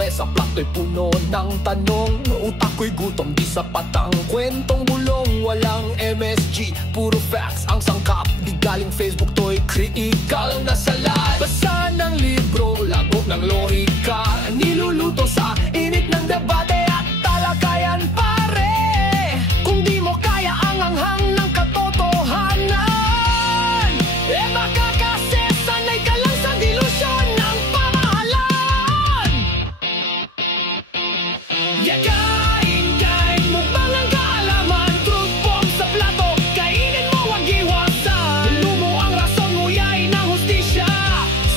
lamesa, plato'y puno ng tanong. Utak ko'y gutom, di sapat ang kwentong bulong. Walang MSG, puro facts ang sangkap. Di galing Facebook, to'y critical na salat. Basa ng libro, lago ng lohika, niluluto sa init ng debate at talakayan, pare. Kung di mo kaya ang anghang ng katotohanan, eh baka kasi sanay ka lang sa delusyon ng pamahalaan. Kain mukbang ang kaalaman, truth bomb sa plato, kainin mo wag iwasan. Lumo ang rason, nguyay ng hustisya,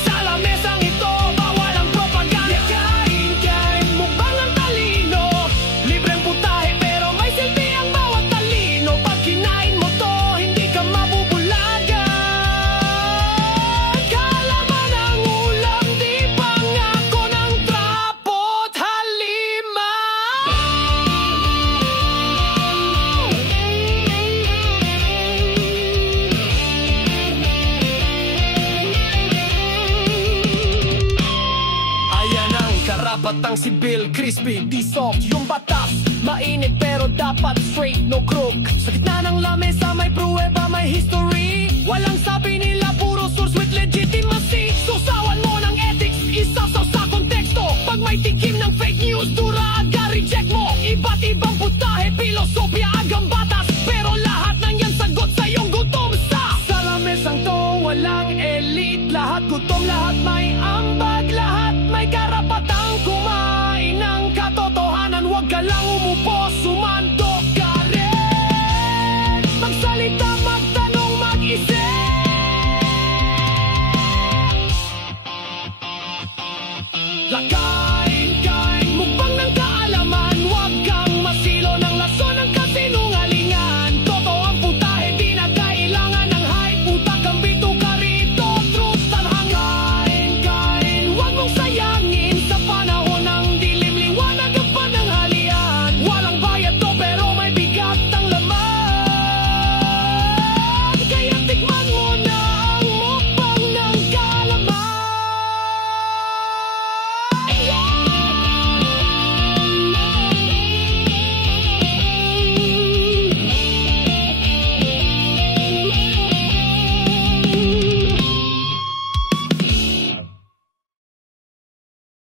sa lamesang ito bawal ang propaganda. Kain mukbang ang talino, libreng putahe pero may silbi ang bawat talino. Pag kinain mo to, hindi ka mabubulagan. Kalaman ang ulam, di pangako ng trapo't halimaw. Ayan ang karapatang sibil, crispy, di soft yung batas. Mainit pero dapat straight, no crook. Sa gitna ng lamesa may pruweba, may history. Walang sabi nila, puro source with legitimacy. Susawan mo ng ethics, isasaw sa konteksto. Pag may tikim ng fake news, dura aga reject mo. Iba't ibang putahe, filosofya, agang batas, pero lahat ng yan sagot sa iyong gutom. Sa lamesang to, walang elite. Lahat gutom, lahat may ambag, lahat may karapatang kumain ng katotohanan. Huwag ka lang umupo, sumando.